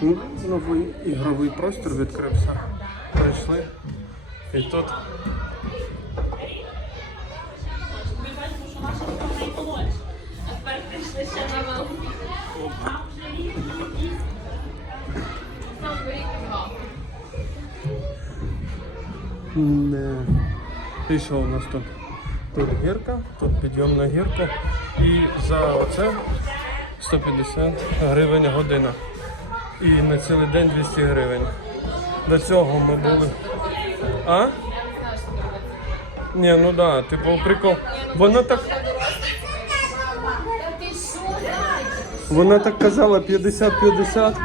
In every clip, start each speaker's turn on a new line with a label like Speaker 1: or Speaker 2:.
Speaker 1: Ну, Новий ігровий простір відкрився. Прийшли. І тут. Не. І що у нас тут? Тут гірка, тут підйом на гірку. І за оце 150 гривень година. І на цілий день 200 гривень. До цього ми були. А? Ні, ну да, типу прикол. Вона так. Вона так казала 50-50.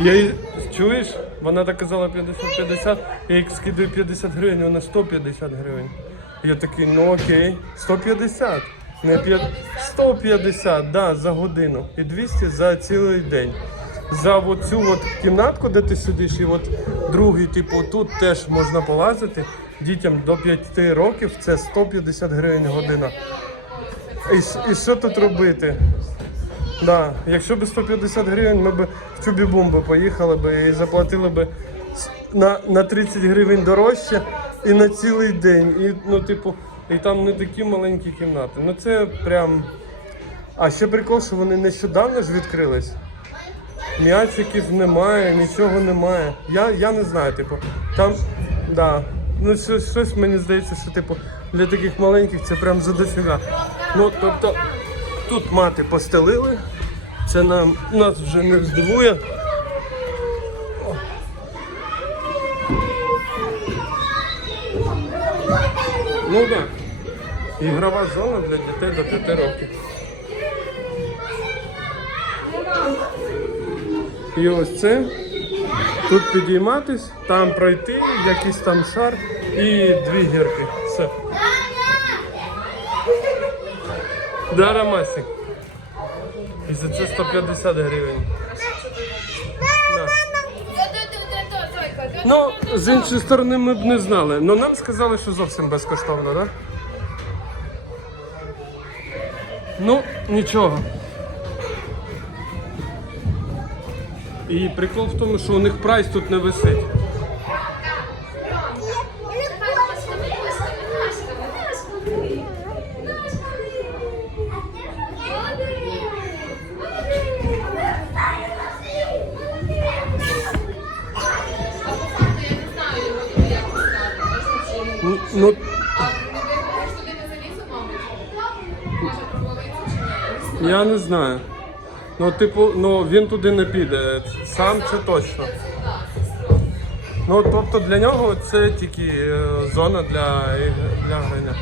Speaker 1: Я їй чуєш? Вона так казала 50-50, я їй скидаю 50 гривень, вона 150 гривень. Я такий, ну окей, 150. Не 5... 150, да, за годину. І 200 за цілий день. За оцю от кімнатку, де ти сидиш, і от другий, типу, тут теж можна полазити. Дітям до 5 років це 150 гривень година. І, і що тут робити? Да. Якщо б 150 гривень, ми б в Чубі-Бумби поїхали б і заплатили б на, на 30 гривень дорожче і на цілий день. І, ну, типу, і там не такі маленькі кімнати. Ну це прям. А ще прикол, що вони нещодавно ж відкрились. М'ячиків немає, нічого немає. Я, я не знаю, типу, там, да. Ну, щось, щось мені здається, що типу, для таких маленьких це прям задофіга. Ну, тобто, тут мати постелили. Це нам нас вже не здивує. Ну так. Да. Ігрова зона для дітей до 5 років. І ось це. Тут підійматись, там пройти, якийсь там шар і дві гірки. Все. Да, Ромасик. І за це 150 гривень. Да. Ну, з іншої сторони, ми б не знали. Ну нам сказали, що зовсім безкоштовно, так? Ну, нічого. І прикол в тому, що у них прайс тут не висить.
Speaker 2: Ні?
Speaker 1: я не знаю. Ну, типу, ну він туди не піде. Сам це точно. Ну, тобто для нього це тільки е, зона для, для грання.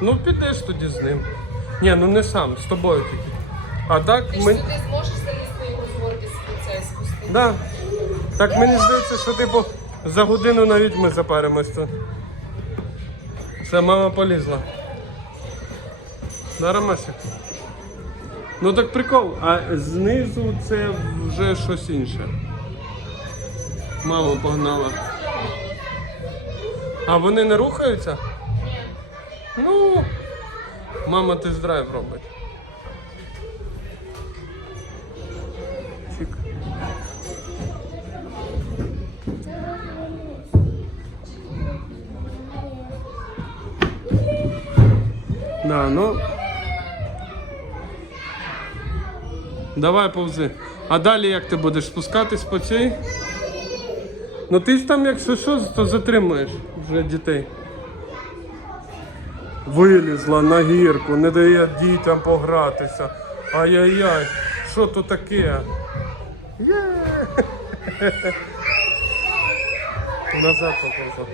Speaker 1: Ну, підеш тоді з ним. Ні, ну не сам, з тобою тільки. А так ми.
Speaker 2: Ти зможеш залізти його з горки спустити?
Speaker 1: Да. Так мені здається, що типу за годину навіть ми запаримось тут. Все, мама полізла. Да, Ромася? Ну так прикол, а знизу це вже щось інше. Мама погнала. А вони не рухаються? Ну, мама тест-драйв робить. Чик. Да, ну. Давай повзи. А далі як ти будеш спускатись по цій? Ну ти ж там, якщо що, то затримуєш вже дітей. Вилізла на гірку, не дає дітям погратися. Ай-яй-яй, що то таке? Назад поповзла.